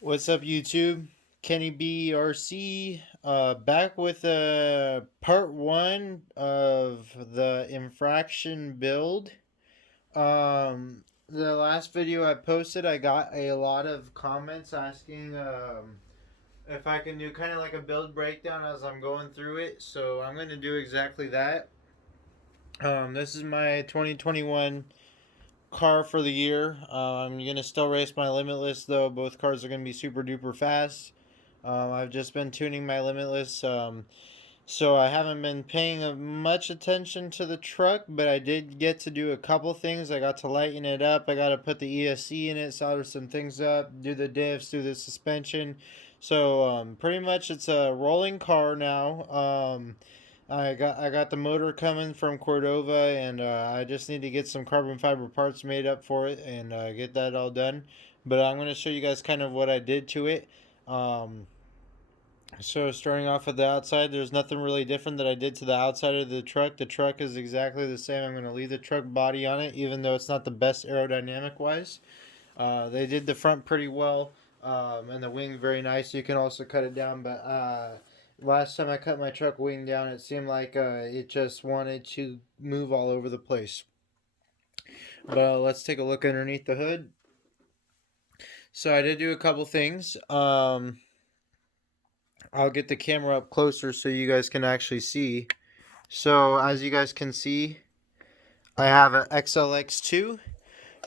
What's up, YouTube? Kenny BRC, back with part one of the infraction build. The last video I posted, I got a lot of comments asking if I can do kind of like a build breakdown as I'm going through it. So I'm going to do exactly that. This is my 2021 car for the year. I'm gonna still race my Limitless though. Both cars are gonna be super duper fast. I've just been tuning my Limitless, so I haven't been paying much attention to the truck, but I did get to do a couple things. I got to lighten it up. I got to put the ESC in it, solder some things up, do the diffs, do the suspension. So pretty much it's a rolling car now. I got the motor coming from Cordova, and I just need to get some carbon fiber parts made up for it and get that all done. But I'm going to show you guys kind of what I did to it. Um, so starting off with the outside, there's nothing really different that I did to the outside of the truck. The truck is exactly the same. I'm going to leave the truck body on it, even though it's not the best aerodynamic wise. They did the front pretty well, and the wing very nice. You can also cut it down, but last time I cut my truck wing down, it seemed like it just wanted to move all over the place. But let's take a look underneath the hood. So I did do a couple things. I'll get the camera up closer so you guys can actually see. So as you guys can see, I have an XLX2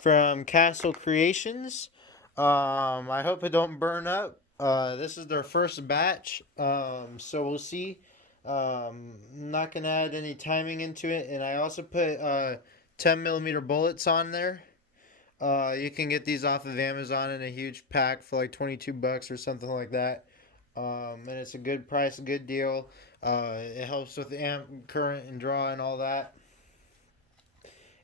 from Castle Creations. I hope it don't burn up. This is their first batch, so we'll see. Not gonna add any timing into it, and I also put 10 millimeter bullets on there. You can get these off of Amazon in a huge pack for like $22 or something like that. And it's a good price, a good deal. It helps with the amp current and draw and all that.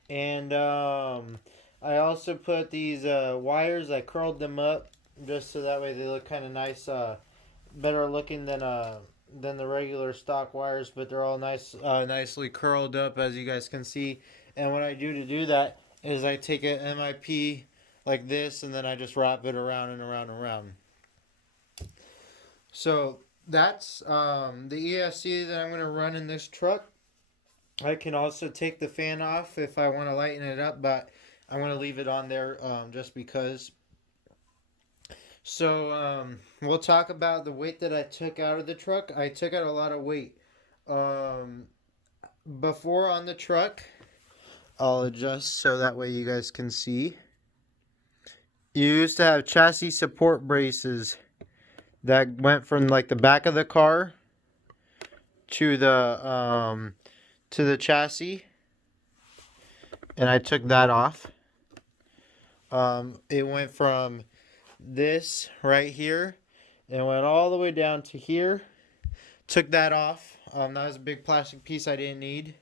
And I also put these wires. I curled them up just so that way they look kind of nice, better looking than the regular stock wires. But they're all nicely curled up, as you guys can see. And what I do to do that is I take an MIP like this, and then I just wrap it around and around and around. So that's the ESC that I'm going to run in this truck. I can also take the fan off if I want to lighten it up, but I'm going to leave it on there just because. So we'll talk about the weight that I took out of the truck. I took out a lot of weight. Um, Before on the truck, I'll adjust so that way you guys can see. You used to have chassis support braces that went from like the back of the car to the chassis, and I took that off. It went from this right here and went all the way down to here. Took that off. That was a big plastic piece I didn't need.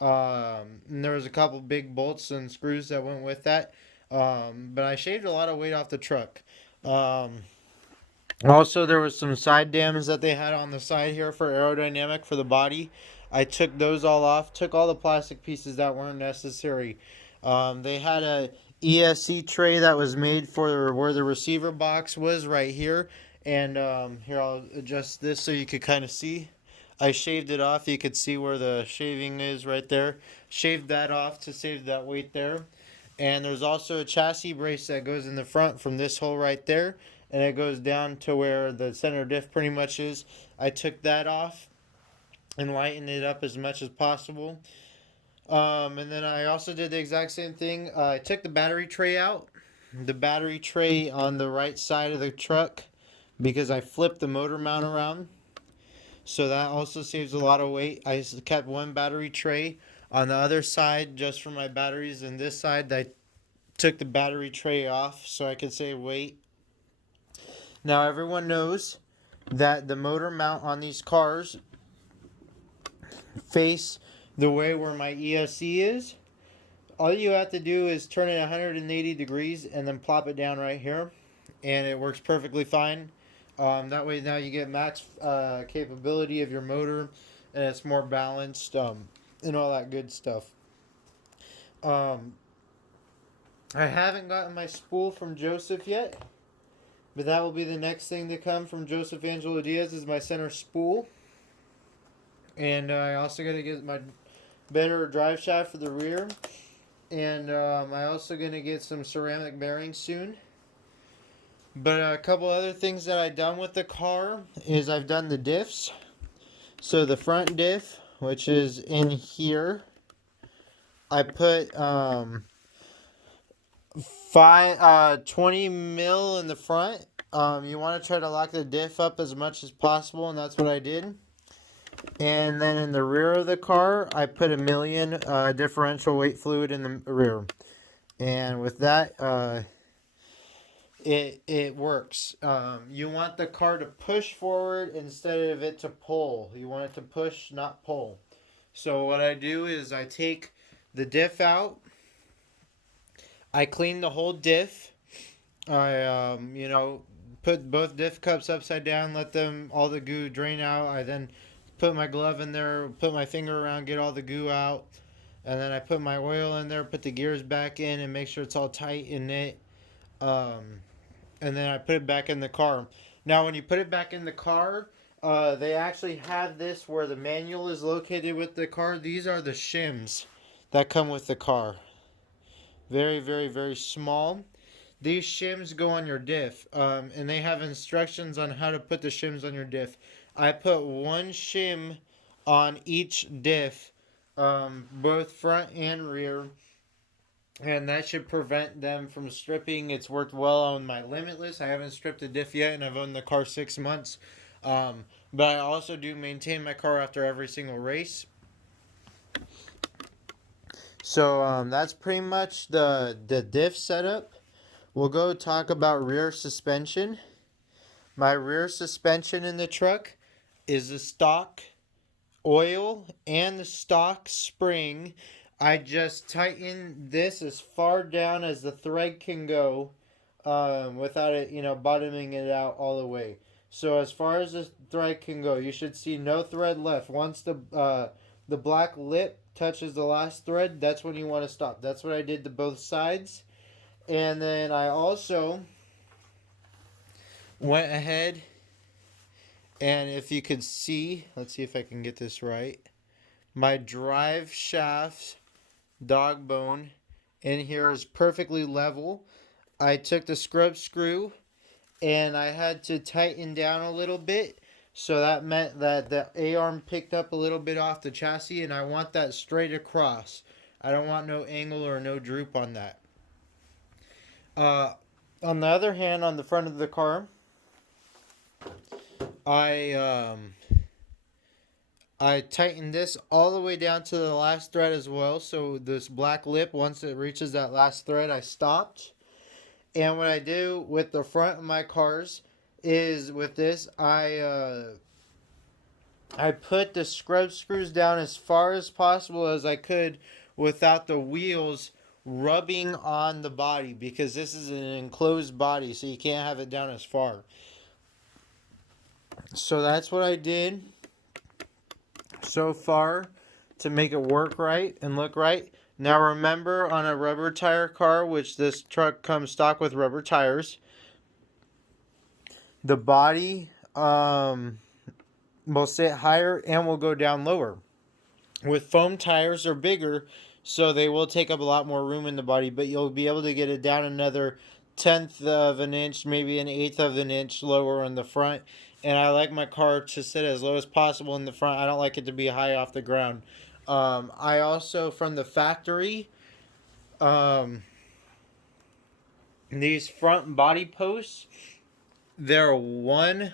And there was a couple big bolts and screws that went with that. But I shaved a lot of weight off the truck. Also, there was some side dams that they had on the side here for aerodynamic for the body. I took those all off. Took all the plastic pieces that weren't necessary. They had a Esc tray that was made for where the receiver box was right here. And here, I'll adjust this so you could kind of see. I shaved it off. You could see where the shaving is right there. Shaved that off to save that weight there. And there's also a chassis brace that goes in the front from this hole right there. And it goes down to where the center diff pretty much is. I took that off and lightened it up as much as possible. And then I also did the exact same thing. I took the battery tray out. The battery tray on the right side of the truck because I flipped the motor mount around. So that also saves a lot of weight. I kept one battery tray on the other side just for my batteries, and this side I took the battery tray off so I could save weight. Now everyone knows that the motor mount on these cars face the way where my ESC is. All you have to do is turn it 180 degrees and then plop it down right here, and it works perfectly fine. That way now you get max capability of your motor, and it's more balanced and all that good stuff. Um, I haven't gotten my spool from Joseph yet. But that will be the next thing to come from Joseph Angelo Diaz is my center spool. And I also got to get my better drive shaft for the rear. And I also going to get some ceramic bearings soon. But a couple other things that I've done with the car is I've done the diffs. So the front diff, which is in here, I put 20 mil in the front. You want to try to lock the diff up as much as possible, and that's what I did. And then in the rear of the car, I put 1,000,000 differential weight fluid in the rear. And with that, it works. You want the car to push forward instead of it to pull. You want it to push, not pull. So what I do is I take the diff out. I clean the whole diff. I put both diff cups upside down, let them all the goo drain out. I then put my glove in there, put my finger around, get all the goo out, and then I put my oil in there, put the gears back in, and make sure it's all tight and knit. And then I put it back in the car. Now, when you put it back in the car, they actually have this where the manual is located with the car. These are the shims that come with the car. Very, very, very small. These shims go on your diff, and they have instructions on how to put the shims on your diff. I put one shim on each diff, both front and rear, and that should prevent them from stripping. It's worked well on my Limitless. I haven't stripped a diff yet, and I've owned the car 6 months. But I also do maintain my car after every single race. So that's pretty much the diff setup. We'll go talk about rear suspension. My rear suspension in the truck is the stock oil and the stock spring. I just tighten this as far down as the thread can go without it, bottoming it out all the way. So as far as the thread can go, you should see no thread left. Once the black lip touches the last thread, that's when you want to stop. That's what I did to both sides. And then I also went ahead and if you could see, let's see if I can get this right. My drive shaft dog bone in here is perfectly level. I took the scrub screw and I had to tighten down a little bit. So that meant that the A-arm picked up a little bit off the chassis, and I want that straight across. I don't want no angle or no droop on that. On the other hand, on the front of the car, I tightened this all the way down to the last thread as well. So this black lip, once it reaches that last thread, I stopped. And what I do with the front of my cars is with this, I put the scrub screws down as far as possible as I could without the wheels rubbing on the body, because this is an enclosed body, so you can't have it down as far. So that's what I did so far to make it work right and look right. Now remember, on a rubber tire car, which this truck comes stock with rubber tires, the body will sit higher and will go down lower. With foam tires, they're bigger, so they will take up a lot more room in the body, but you'll be able to get it down another 1/10 of an inch, maybe an 1/8 of an inch lower in the front. And I like my car to sit as low as possible in the front. I don't like it to be high off the ground. I also, from the factory, these front body posts, they're one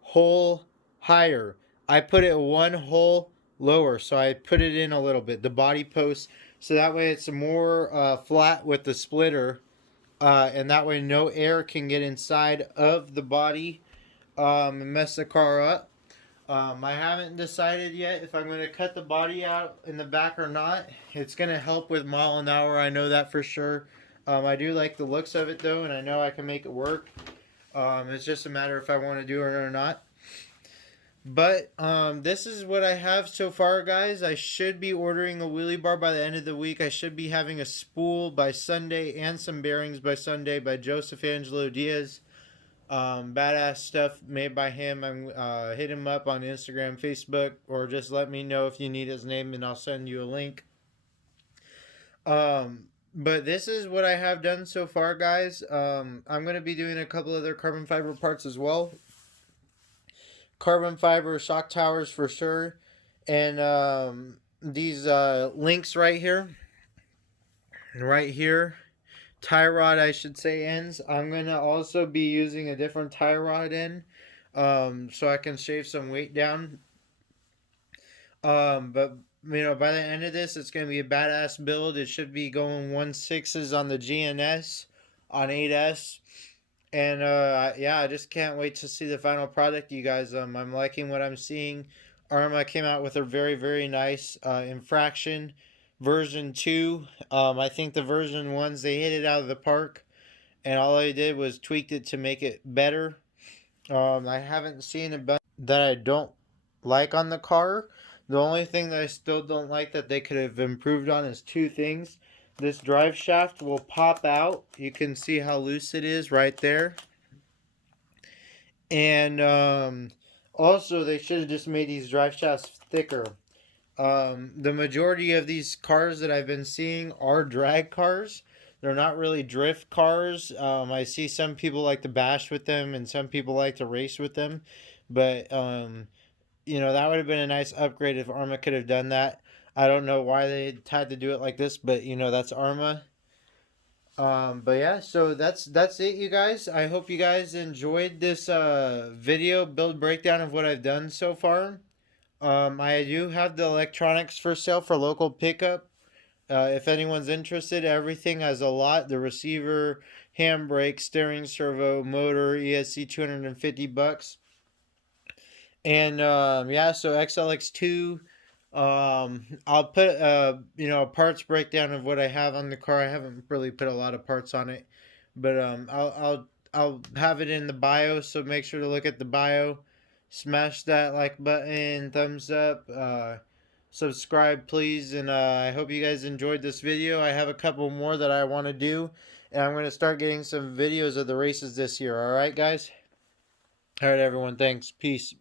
hole higher. I put it one hole lower, so I put it in a little bit, the body post, so that way it's more flat with the splitter, and that way no air can get inside of the body and mess the car up. I haven't decided yet if I'm going to cut the body out in the back or not. It's going to help with mile an hour, I know that for sure. I do like the looks of it though, and I know I can make it work. It's just a matter if I want to do it or not. But this is what I have so far, guys. I should be ordering a wheelie bar by the end of the week. I should be having a spool by Sunday and some bearings by Sunday by Joseph Angelo Diaz. Badass stuff made by him. I'm hit him up on Instagram, Facebook, or just let me know if you need his name and I'll send you a link. But this is what I have done so far, guys. I'm gonna be doing a couple other carbon fiber parts as well. Carbon fiber shock towers for sure, and these links right here, tie rod I should say ends. I'm gonna also be using a different tie rod end, so I can shave some weight down. But you know, by the end of this, it's gonna be a badass build. It should be going 1.6s on the GNS, on 8S, and yeah, I just can't wait to see the final product, you guys. I'm liking what I'm seeing. Arrma came out with a very nice Infraction version 2. I think the version 1s they hit it out of the park, and all they did was tweaked it to make it better. I haven't seen a button that I don't like on the car. The only thing that I still don't like that they could have improved on is two things. This drive shaft will pop out. You can see how loose it is right there. And also, they should have just made these drive shafts thicker. The majority of these cars that I've been seeing are drag cars. They're not really drift cars. I see some people like to bash with them and some people like to race with them. But, you know, that would have been a nice upgrade if Arrma could have done that. I don't know why they had to do it like this, but, you know, that's Arrma. But yeah, so that's it, you guys. I hope you guys enjoyed this video build breakdown of what I've done so far. I do have the electronics for sale for local pickup. If anyone's interested, everything has a lot. The receiver, handbrake, steering servo, motor, ESC, $250. And yeah, so XLX2. I'll put you know, a parts breakdown of what I have on the car. I haven't really put a lot of parts on it, but I'll have it in the bio. So make sure to look at the bio. Smash that like button, thumbs up, subscribe please, and I hope you guys enjoyed this video. I have a couple more that I want to do, and I'm going to start getting some videos of the races this year. All right, guys. All right, everyone. Thanks. Peace.